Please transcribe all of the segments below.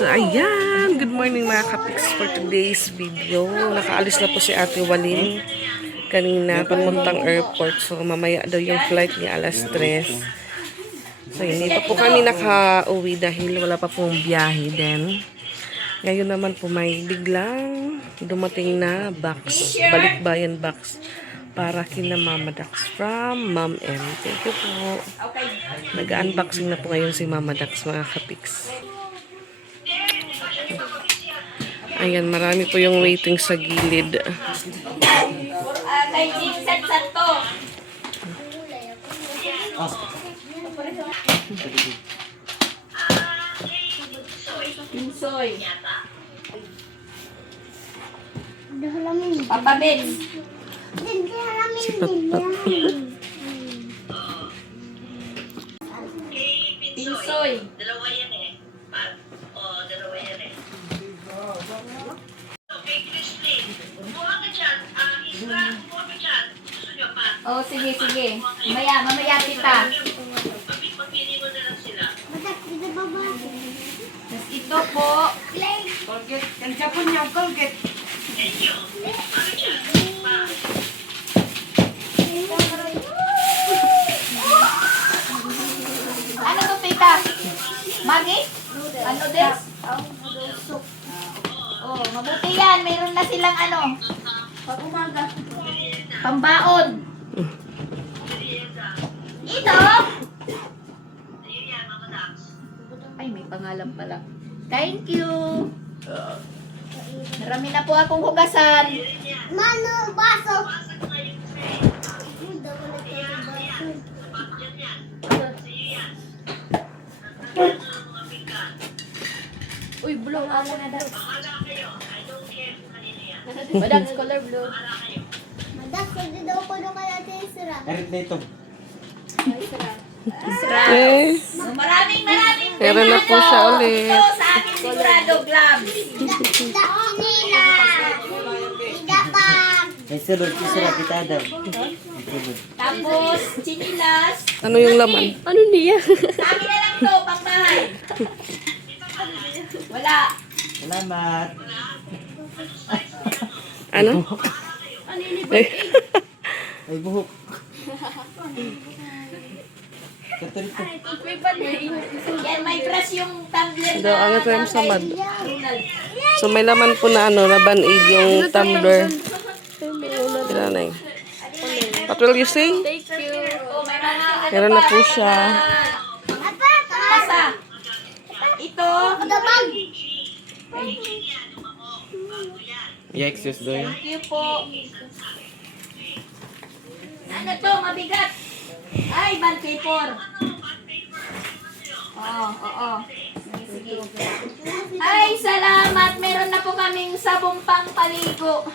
So, ayan. Good morning mga kapiks for today's video. Nakaalis na po si Ate Walin kanina papuntang airport. So, mamaya daw yung flight niya alas 3. So, hindi pa po kami nakauwi dahil wala pa pong biyahe din. Ngayon naman po may biglang dumating na box, balikbayan box para kina Mama Dax from Ma'am M. Thank you po. Nag-unboxing na po ngayon si Mama Dax mga kapiks. Ayan, marami po yung waiting sa gilid. Kay Vincent Santo. Pinsoy. Papa Benz. Pinsoy. Dalawa yan eh. Dalawa yan eh. Okay, Christine. Kumuha ka dyan. Isra, kumuha ka dyan. Gusto nyo pa? Oh, sige. Mamaya kita. Pagpili mo na lang sila. Tapos ito po. Colgate. Ang Japon niya, Colgate. Inyo. Ano dyan? Ano to, tita? Maggi? Ano din? Oh, mabuti yan. Mayroon na silang ano. Pag-umaga. Pambaon. Ito. Ayun yan, Mama Dax. Ay, may pangalan pala. Thank you. Marami na po akong hugasan. Mano, baso. Pasok na yung tray. Yan yan. Sa'yo yan. Nagtagyan na ng mga pinggan. Uy, blue. Ako na daw. Bahala kayo. I don't care kung kanino yan. Madam, color blue. Bahala kayo. Madak, hindi daw ko nung kaya Isra. Erit na ito. Eh, So, maraming meron na po siya ulit. Ito sa akin sigurado gloves. Dako nila. Idapag. May sulod, isra kita daw. Tapos, chinilas. Ano yung laman? Ano niya? Sa akin na lang to, pangbahay. Wala. Salamat. Ano? Eh, Ay, buhok. Ito rito. Yan, may brush yung tumbler daw, ang ito yung samad. Ronald. So, may laman po na ano, na band-aid yung tumbler. Kailan na yun? What will you say? Thank you. Oh, may mga ano Meron na po siya. Kasa. Ito. Idapag. I-excuse doon. Thank you po. Ano to? Mabigat. Ay, band paper. Oo. Sige. Ay, salamat. Meron na po kaming sabong pangpaligo.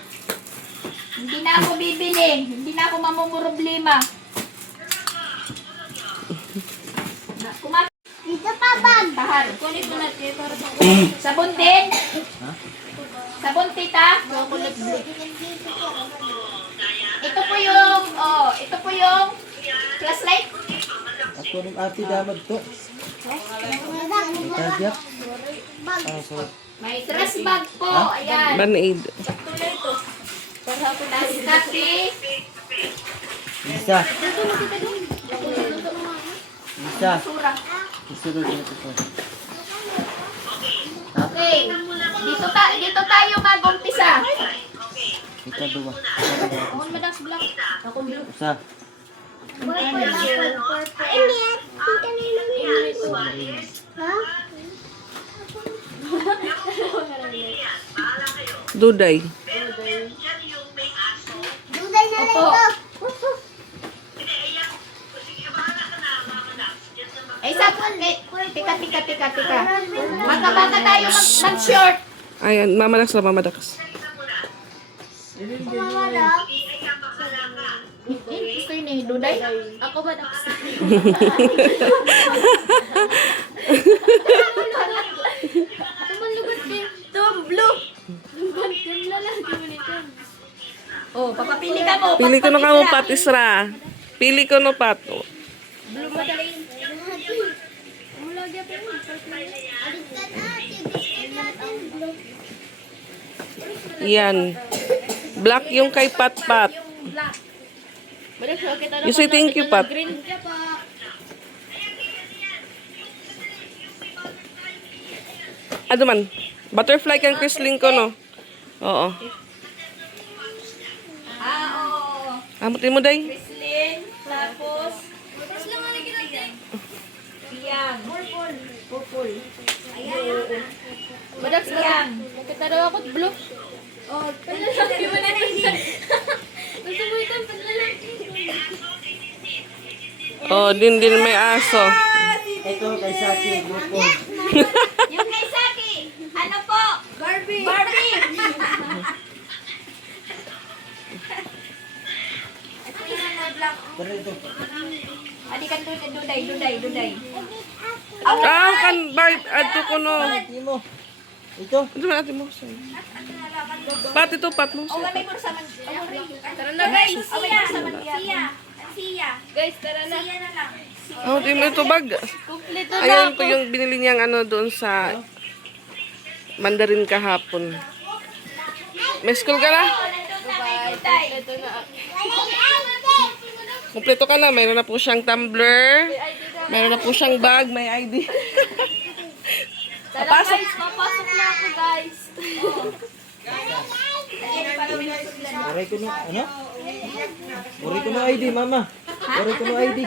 Hindi na ako bibili. Hindi na ako mamumroblema. Dito pa bag. Tahar. Kunin mo na sabon din? Sabon, tita? Ito po yung flashlight. Ako ng ate damag to. Tagyak. So, May trash bag po. Ayan. Band-aid. Tapos kape. isa. Isa. Sura. Isulod na ito. Okay. Dito tayo mag-umpisa. Ika dua. Akong madags black. Akong blue. Isa. Emiat. Kita nila niya. Ha? Duday. Duday na lang Opo. ito. Ay, tika. Baka tayo mag-short. Ayan, Mama Dax lang, Mama Dax. Mamalak. Gusto yun eh, Duday? Ako ba dax? Ito, blue. Oh, papapili ka mo. Pili ko na ka mo pat, Isra. Pili ko na pat. Blue ba dali? Aligtan na. Yan. Black yung kay Pat. You say thank you, Pat. Ano man? Butterfly kang Chrisling ko, no? Oo. Oo. Amutin mo, day. Chrislyn, tapos, Piyang. Purple. Madax Piyang. Kita daw ako blue. Oh, panlalaki mo na hindi. Gusto mo ito, panlalaki. Oh, din may aso. Ito kay Saki, grupo. Yung kay Saki, ano po? Barbie. Barbie. Pero ito. Adi kan duday. Kan ato ko no. Ito mo. Ito. Ano man atin mo? Pat ito, Pat mo. O gamay mo sa man. Tara na guys. Away mo sa man. Siya. Guys, tara na. Siya na lang. Oh, di mo ito bag. Kompleto Ayan ko yung binili niyang ano doon sa Mandarin kahapon. May school ka na? Kompleto ka na. Mayroon na po siyang tumbler. Mayroon na po siyang bag. May ID. Papasok. Papasok na ako guys. Oray ko no, ano? Oray ko no ID, mama. Oray ko no ID.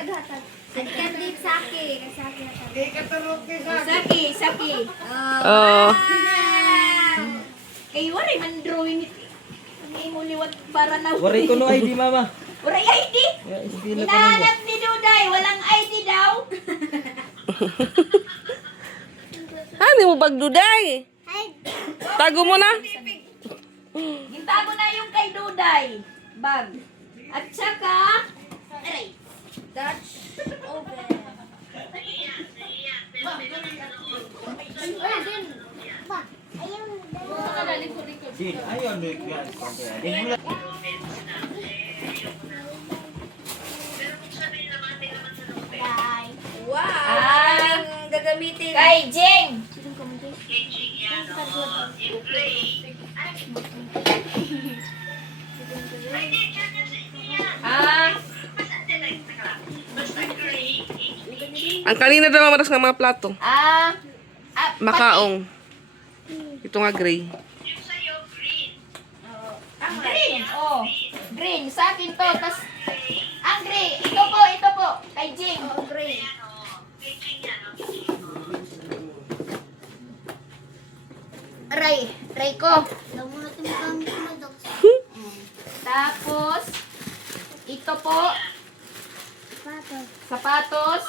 Saki. Oh. Kay waray man drawing it. Hindi mo liwat para na. Oray ko no ID, mama. Waray ID. Ya, isipin na pa niya. Hinahanap ni Duday. Walang ID daw. Ano mo bag duday? Tago mo na. Gintago na yung kay Duday. Bag. At saka, aray. Dutch oven. Din, ayun, guys. Din mo lang. Wow! Gagamitin. Kay Jeng. Ah, Ang kanina daw mamaras ng mga plato. Makaong. Ito nga gray. ang green. Oh, green. Sa akin to. Tas, ang green. Ito po. Kay Jeng. Green. Aray ko. Tapos, ito po. Sapatos.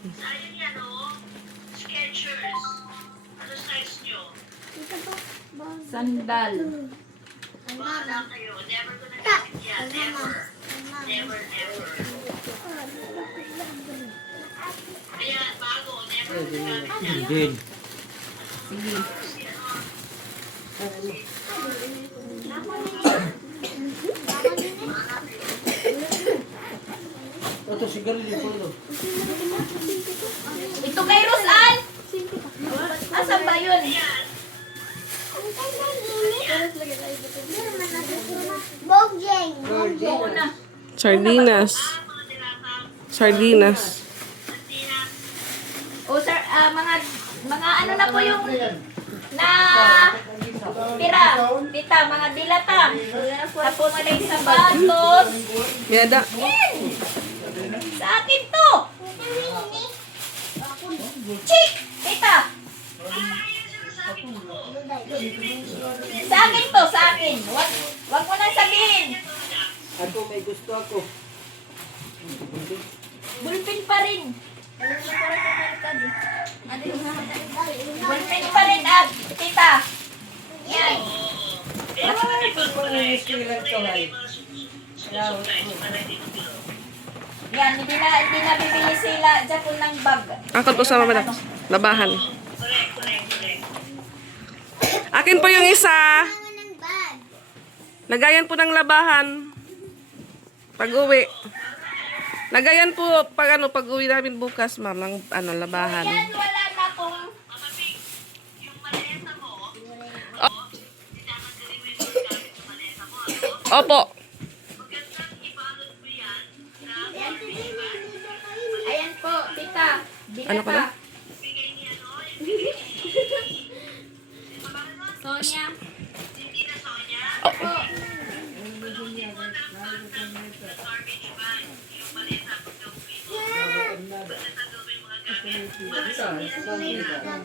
Ayun yan, oh. Skechers. Ano size nyo? Sandal. Bahala kayo. Never ko nagamit yan. Never. Never. Ayan, bago. Never ko nagamit yan. Din. Ito, sigarilyo po ito. Ito kay Rosan. Asan ba yun? Bogjeng. Oo na. Sardinas. O sir, mga ano na po yung na tira, tita, mga dilata. Tapos na yung sapatos. Yada. Sa akin to. Chick! Tita! Sa akin to, sa akin. Wag mo nang sabihin. Ako, may gusto ako. Bulpin pa rin. Bulpin pa rin at tita. Yan. Yan, hindi na bibili sila dyan po ng bag. Akot po sa mamala. Labahan. Akin po yung isa. Lagayan po ng labahan. Pag-uwi. Lagayan po pag-uwi namin bukas, ma'am, ng labahan. Yan, wala na pong... Opo. Ayan po, tita. Bina Ano ka na? Sonia.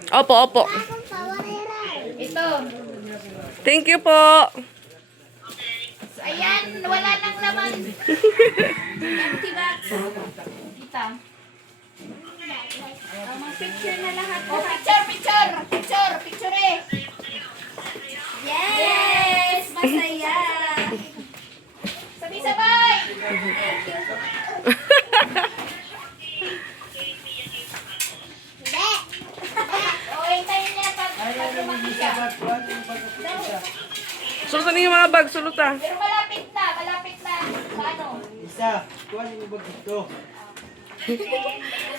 Opo, opo. Ito. Thank you po. Ayan, wala nang laman. Empty box. Tita. Mag-picture na lahat. Oh, picture eh. Yes! Masaya! Sabay-sabay! O, hintayin niya pag lumaki ka. Sulutan niyo yung mga bag, sulutan. Pero malapit na. Paano? Isa. Kuha niyo ba dito?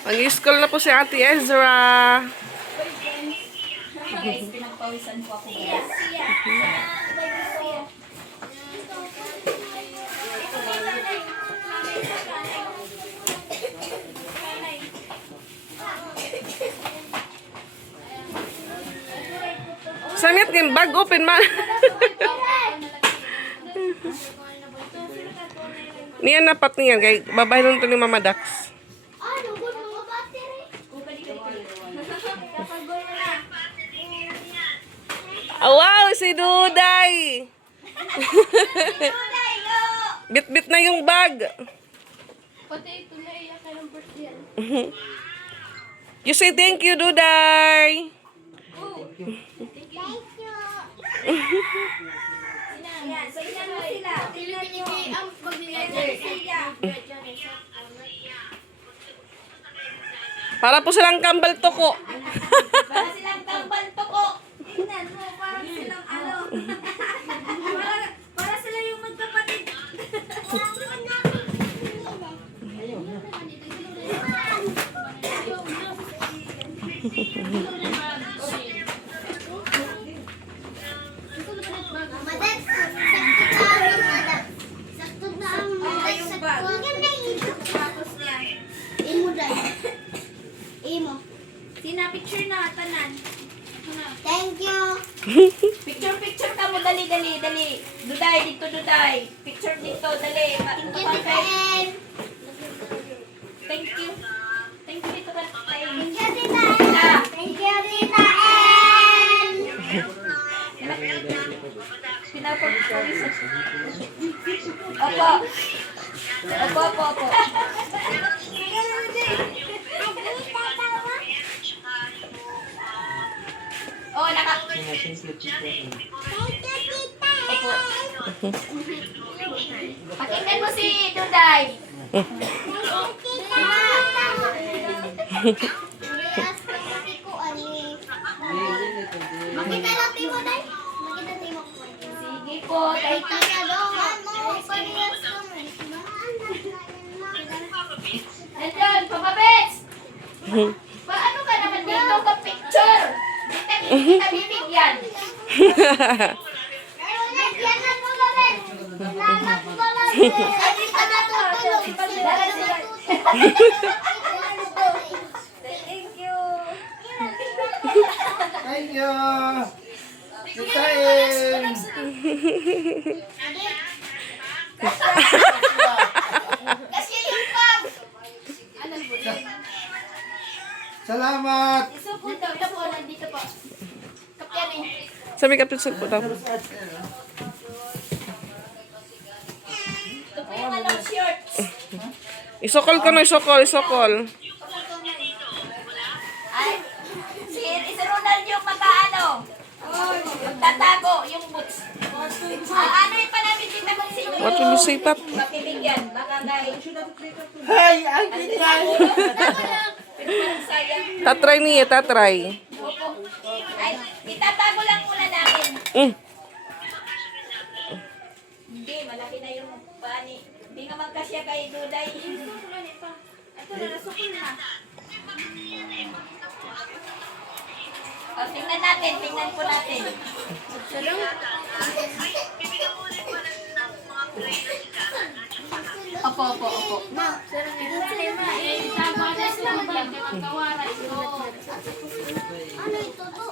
Mag-school na po si Ate Ezra. Guys, pinagpawisan po ako. Yes, Samit yung bag, open man. Niyan napat niyan, kay babay nun to ni Mama Dax. Oh, wow, si Duday! Bit-bit na yung bag. Pati ito na iyak ka ng birthday. You say thank you, Duday. Para po silang kambal toko. Para silang kambal toko. Tingnan mo, parang silang ano. para sila yung magkapatid. Tapos niya. Sina picture na tanan. Thank you. Picture ka mo, dali. Duday, dito, Duday. Picture dito, dali. Thank you, Tita En. Thank you. Thank you dito ka. Thank you, Tita En. Thank you, Tita En. Pinapag-pawisan. Opo. Opo. Oh, Opo. Pakinggan mo si Duday. Makita natin mo, Day. Makita natin mo. Sige po, tayo. Nandun, papabits! Paano ka naman dito ka picture? Hindi kita bibigyan. Ay, di pa natutulog. Thank you. Thank you. Tita En. Kasi yung pag. Salamat. Isupon daw. Ito po, nandito po. Kapyan eh. Sabi ka po daw. Ito po yung ano, shorts. Isokol ko na, isokol. Ay, si Ronald yung makaano. Magtatago yung boots. Ano yung panamit kita mo si What will you say, Pat? Makibigyan. Baka guys. Hay, ang kinyan. Pero parang sayang. Tatry niya, tatry. Opo. Ay, itatago lang muna namin. Hindi, malaki na yung pani. Hindi nga magkasya kay Duday. Ito na, nasukol na. O, tingnan po natin. Bibigyan mo ulit pala ng mga Opo, opo, opo. Ma, sarang ito sa lima. Tama na ito. Magkawara ito. Ano ito to?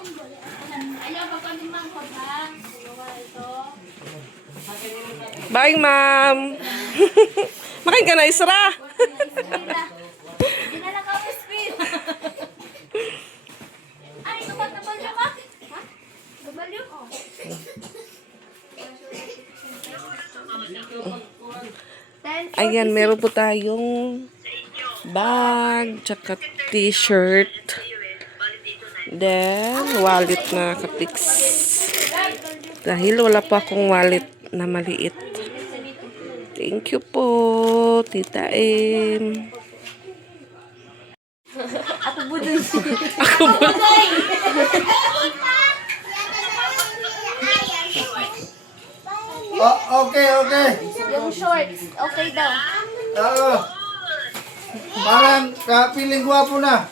Ayaw, pagkalimang ko ha. Ito. Bye, ma'am. Makain ka na, Isra. Hindi na lang ako speed. Ay, tumat na balyo ka? Ha? Balyo? Ayan, meron po tayong bag, tsaka t-shirt. Then, wallet na kapix. Dahil wala pa akong wallet na maliit. Thank you po, Tita M. Ako po. Oh, okay, okay. Yung shorts, okay daw. Oo. Parang kapiling gwapo na.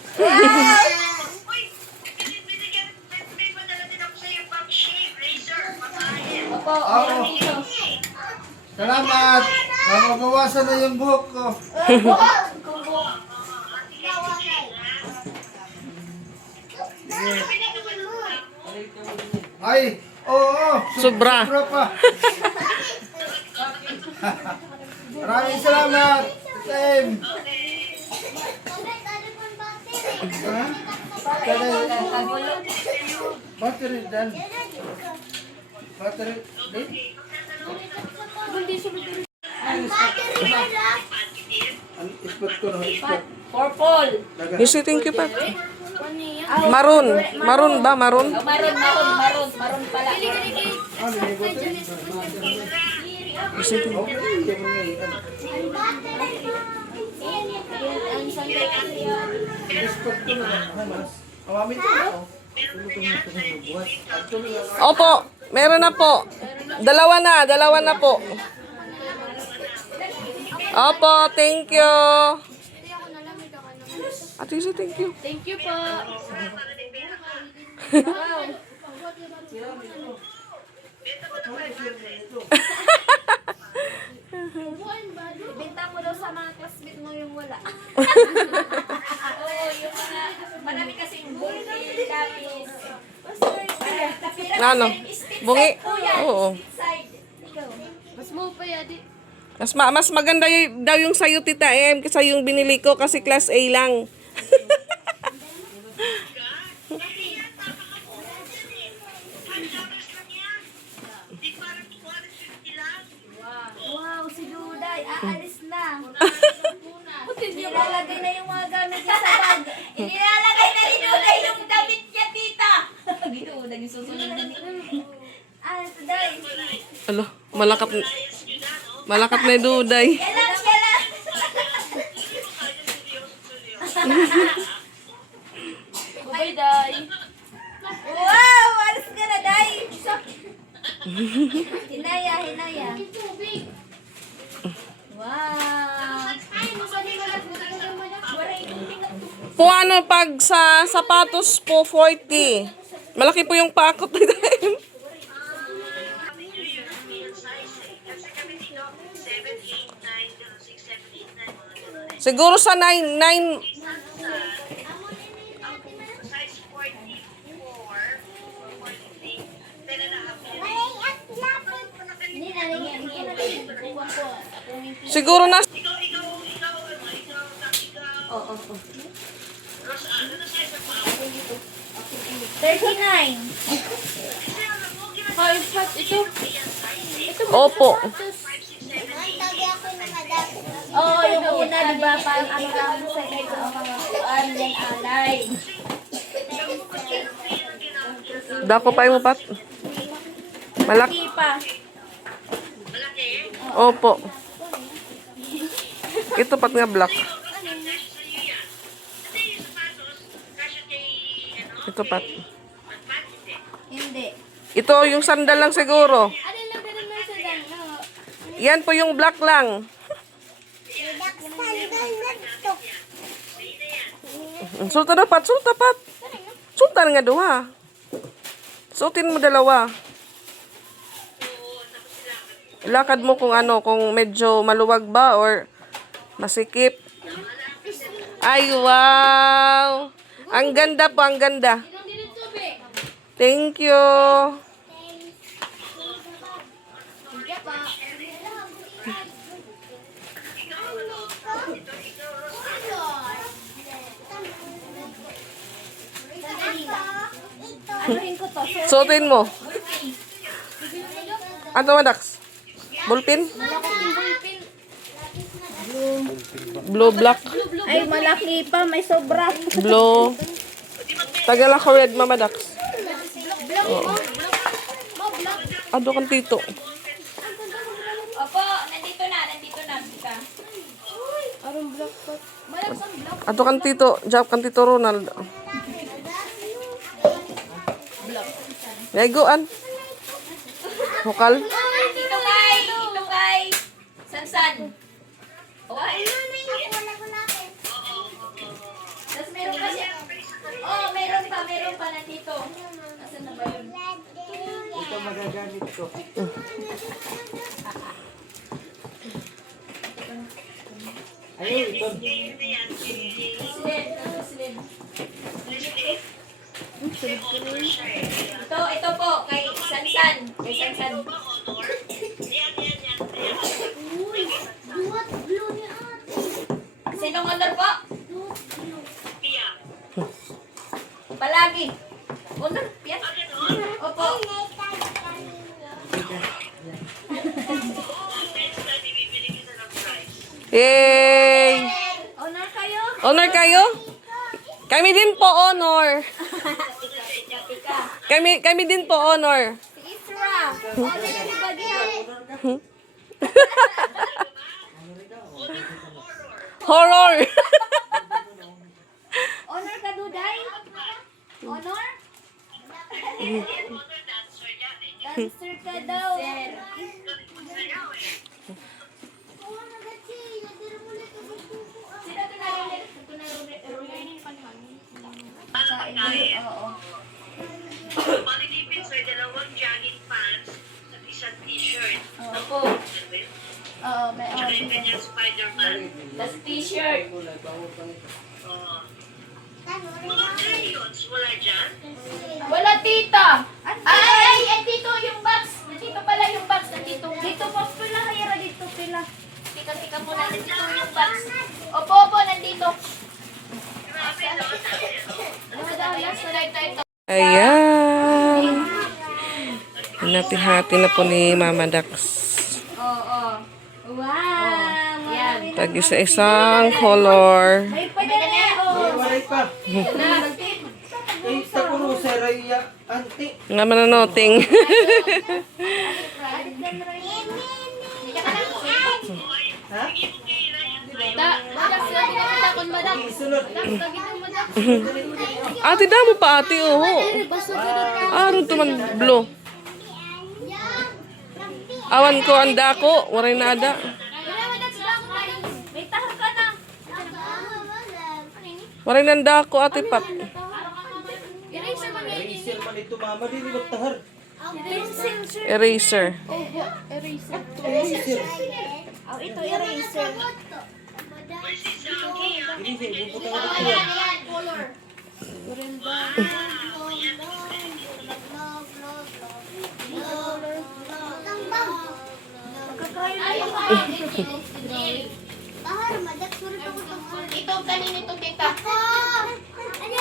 May padala din ako sa'yo pang shave, razor, pamahin. Opo, Oo. Salamat. Mababawasan na yung buhok ko. Ay, oo. Sobra. Sobra pa. Maraming salamat. Same. Ha? Battery dan. Battery din. Ang ispot ko no, ispot. Purple. You say thank you, Pat. Maroon. Maroon ba? Maroon? Maroon pala. Ano yung bote? You say thank you. Okay, hindi mo ngayon. Ispot ko na. Ay, mas. Awamin ko na. Opo, meron na po. Dalawa na po. Opo, thank you. Ate, say thank you. Thank you po. Ibenta mo daw sa mga classmate mo yung wala. Oo, yung mga, marami kasing bulky, lapis. Ano? Bungi? Oo. Mas mo pa yadi. Mas maganda daw yung sa'yo, Tita M, kaysa yung binili ko kasi class A lang. Wow, si Duday, aalis na. Nilalagay na yung mga gamit niya sa bag. Inilalagay na ni Duday yung damit niya, tita. Ginuudag yung susunod na ni Duday. Alo, malakat na yung duday. Kailan, kailan? Bye, Day. Wow, alis ka na, Day. Hinaya. Wow. Po ano, pag sa sapatos po, 40. Malaki po yung pakot na dahil. Siguro sa 9. Size 44, 43, 10.5. Siguro na. Rosa, ano na size ang paa? 39. Ay, ito. Opo. Oo, yung una, di ba? Parang ano lang sa ito, mga kuan, yan alay. Dako pa yung pat. Malaki. Hindi pa. Opo. Ito pat nga black. Ito pat. Hindi. Ito yung sandal lang siguro. Ano lang ganun na sa dano? Yan po yung black lang. Sultan na pat, sultan pat. Sultan nga duha. Sutin mo dalawa. Lakad mo kung ano, kung medyo maluwag ba or masikip. Ay, wow! Ang ganda po, ang ganda. Thank you. Suotin mo. Ano ba, Dax? Ballpen? Blue, black. Ay, malaki pa. May sobra. Blue. Tagal ako red, Mama Dax. Oo. Ado kang tito. Opo, nandito na. Bisa. Ato kang tito. Job kang tito Ronald. Legoan. Hukal. Dito kay. Sansan. Okay. Tapos meron pa siya. Oh, meron pa nandito. Nasaan na ba yun? Ito magagamit ko. Ayun, ito. Slim. Ito po, kay Sansan. Sinong honor po? Palagi. Honor, yan. Opo. Yay! Honor kayo? Honor kayo? Kami din po honor. Kami din po honor. Si Isra. Honor everybody. Horror. Honor ka, Duday? Honor? Dancer ka daw. Sino Oo. Palilipin sir, dalawang jogging pants at isang t-shirt. Opo. Oo, may Tsaka yung kanyang Spider-Man. tas t-shirt. Oo. Mga crayons, wala dyan? Wala, tita. Ay, dito yung box. Nandito pala yung box. Nandito. Dito po pala. Hayara dito pala. Tika muna. Nandito yung box. Opo, nandito. Grabe, no? Ito. Ayan. Hinati-hati na po ni Mama Dax. Oo. Wow. Yan. Tag isa-isang color. May pwede na. Walay pa. Eh, sa puro sa raya, anti. Nga mananoting. Ha? Isunod. Ate, damo pa ate, oh. Aron to man blue. Awan ko ang dako. Waray na ada. May tahal ka na. Waray na ang dako, ate Pat. Eraser mo na Eraser man ito, mama. Dili magtahar. Eraser. Eraser. Eraser. Oh, ito eraser. Eraser, bubuta ka dito yan. Color. Ito, kanina ito, tita. Mga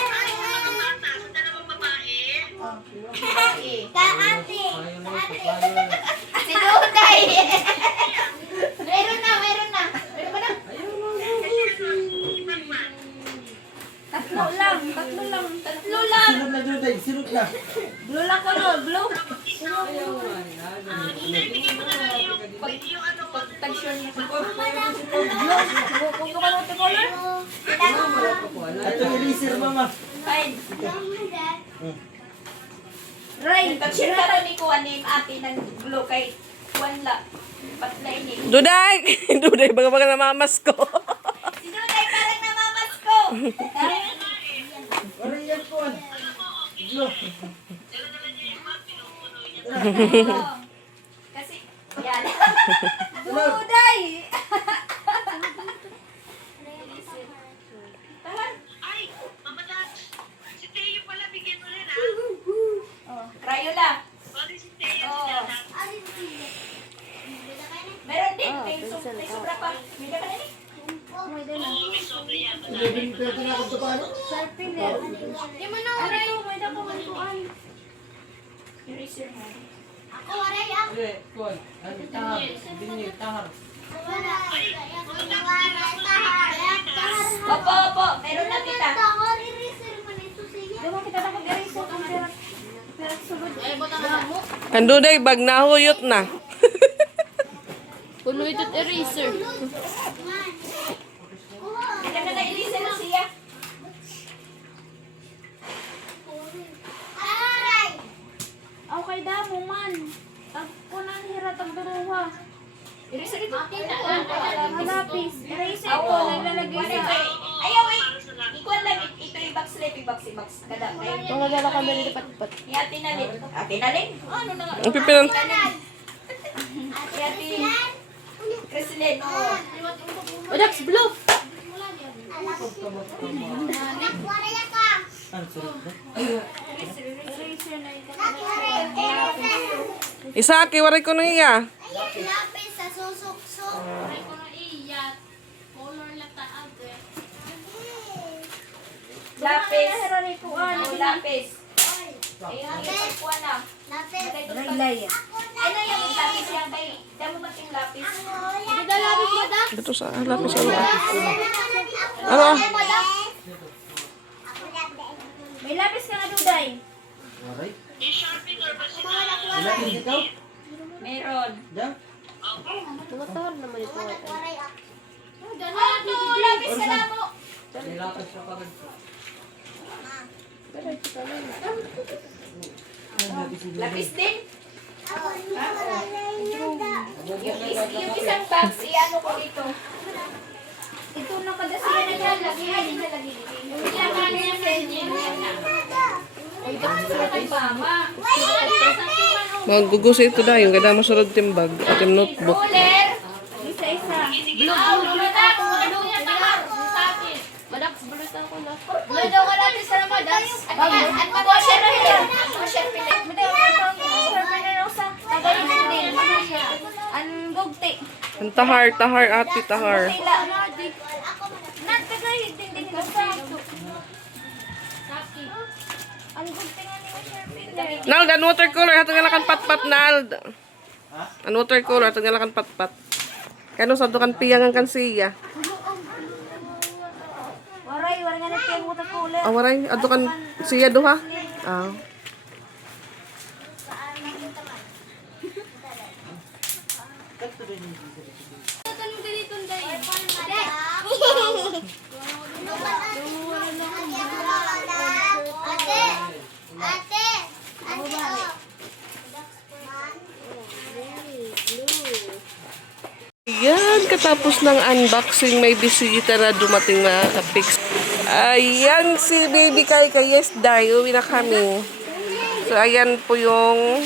bata, sa dalawang babae. Si Duday. Meron na. Meron ba na? Tatlo lang. Sunod na doon, day. Sunod na. Blue lang ko, no? Blue. Bigyan mo na lang yung ano ko. Pag-sure niya. Blue. Kung ka na ito color? Ito eraser, mama. Fine. Ray, pag-share ka rin ni Kuan ni ate ng blue kay Kuan la. Patlay ni. Duday! Duday, baga namamas ko. Si Duday parang namamas ko. Waray yan po. Blue. Oo. Kasi, yan. Duday! Ay, Mama Dax. Si Teo pala, bigyan mo rin, ha? Oh, Crayola. Sorry si Teo. Oh. Meron din. May sobra pa. May ka na rin. Oo, may sobra yan. Di mo na oray. May dako mantuan. Eraser mo. Ako, waray ako. Hindi, kuwan. Ano, tahar. Binyo, tahar. Wala. Waray, tahar. Tahar. Opo. Meron na kita. Tahar, eraser mo nito siya. Di mo kita dapat eraser kung pero sulod. Ay, bota ka mo. Ang Duday, bag nahuyot na. Puno ito't eraser. Hindi ka na eraser na siya. Aray. Okay damo man. Ako na hirat ang duruha. Eraser ito. Hanapis. Eraser ito. Nalalagay sa... Ayaw eh. Ikaw lang. Ito yung box light. Yung box. Kada. Kung nagala ka ba lipat-lipat? Ate Nalin. Ate Nalin? Ano na nga? Ang pipilan. Ate Creslin. Odax Blue. Waray ka. Ano, sulit na? Eraser na ito. Isa, kiwaray ko na iya. Lapis sa susuk-suk. Lapis. Lapis. Ayun, yung kuha na. Lapis. Raylay. Ano yung lapis yan? Damo ba yung lapis? Hindi lapis mo da? Dito sa lapis sa loob. Ano? May lapis ka na, Duday. Waray. I-sharpen or ba sila? Ilapin ikaw? Meron. Diyan? Waray ako. Oh, to, lapis ka na mo. Nilapis na kagad. Lapis din. Lapis. Yung isang box, i-ano ko ito. Ito na kada siya na yan. Lagyan. Ilagyan niya sa inyo. Ay, dapat sa kay mama. Maggugusi ito na, yung ganda mo sunod timbag at yung notebook. Ruler. Isa-isa. Blue na. Blue niya tahar. Sa akin. Madax, blue sa ako na. Blue daw ka natin sa Madax. At mag-washer na yun. Washer pilit. Ang gugti. Ang tahar, ate, tahar. Sila. Nagkagahit din ko sa ang gugti nga ni washer pilit. Nald, ang watercolor, hatong nga lakan pat-pat, Nald. Ang watercolor, hatong nga lakan pat-pat. Kano sa dukan piyangan kan siya. Waray nga natin mo ta cooler. Awaray, adukan siya duha. Ah. Ate! Ate! Ayan, katapos ng unboxing, may bisita na dumating na kapix. Ayan, si Baby Kai Kai. Yes, Day, uwi na kami. So, ayan po yung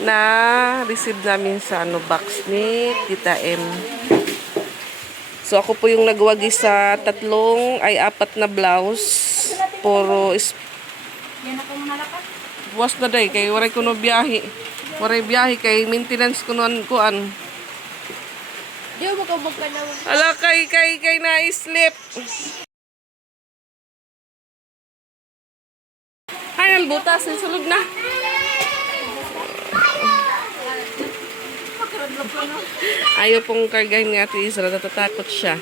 na-receive namin sa box ni Tita M. So, ako po yung nagwagi sa apat na blouse. Puro Yan ako muna lapat. buwas na day, kay waray ko no biyahe. Waray biyahe, kay maintenance ko noon kuan. Di mo ka na. Ala, kay na-slip. Ay, ang butas, sulod na. Ayaw pong kargahin nga ati Isra, natatakot siya.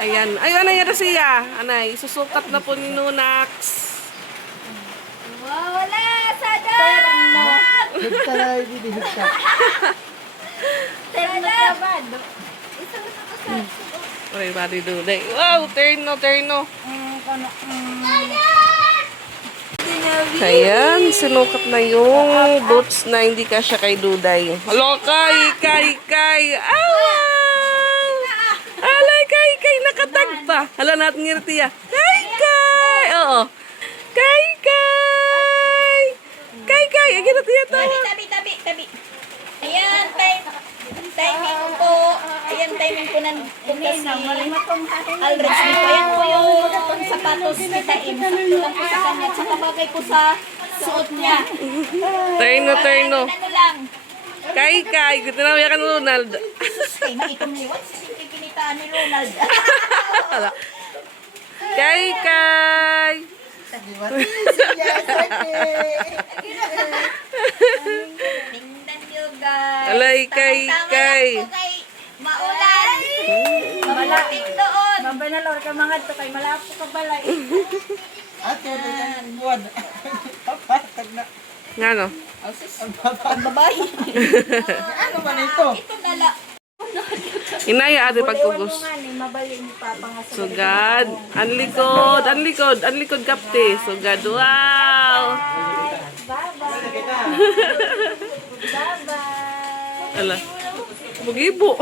Ayan, ayun na yata siya. Anay, susukat na po ni Nunax. Wala sa Nagtalay, hindi higta. Terno. Isang Oray, body do. Wow, terno. Ayan, sinukat na yung boots na hindi kasya kay Duday. Hello, kay. Alay, kay, nakatag pa. Hala natin ngirti ya. Kay. Oo. Kay. Ay, na tiyatawa. Tabi. Ayan, timing ko po. Ayan, timing ko ng punta si Aldrich dito. Ayan po yung sapatos ni Taim. Sakto lang po sa kanya. Tsaka bagay po sa suot niya. Terno. Ano lang. Kay, tinawag ka ni Ronald. Kay, maitom liwat. Kinitaan ni Ronald. Kay. Tingnan nyo, guys. Alay, kay. Tama lang po kay Maulan. Mamalapit doon. Mabanalor ka mga to kay malapo ka balay. Ate, buwan. Papatag na. Nga no? Ang babae. Ano ba nito? Ito nala. Inaya ate pagkugos. Mabali ni Papa nga sa Sugad. Anlikod kapte. Sugad. Wow. Ala. Bugibo.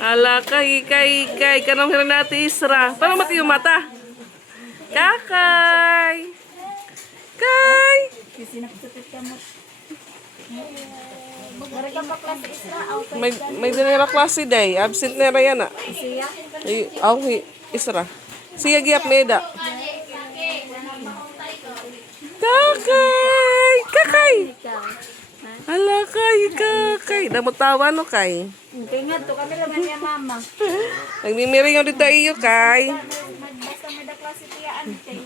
Ala, kay. Kanong natin Isra. Parang mati yung mata. Kay. Mara ka pa klase isra aw May dinira klase day. Absent na yan ah. siya. Ay, Isra. Siya giap meda. Kakay. Ala, kay. Damutawa no, kay. Kay nga to kami lang niya mama. Nagmimiring yung dito iyo, kay. Basta may da klase tiyaan kay.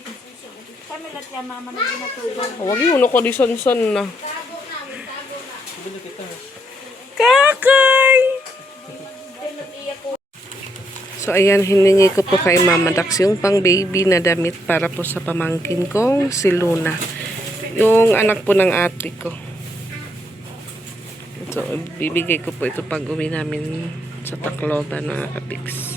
Kami lang niya mama na ginatulong. Huwag yun ako di son na. Kakay! So, ayan, hiningi ko po kay Mama Dax yung pang baby na damit para po sa pamangkin kong si Luna. Yung anak po ng ate ko. So, bibigay ko po ito pag uwi namin sa Tacloban, mga kapiks.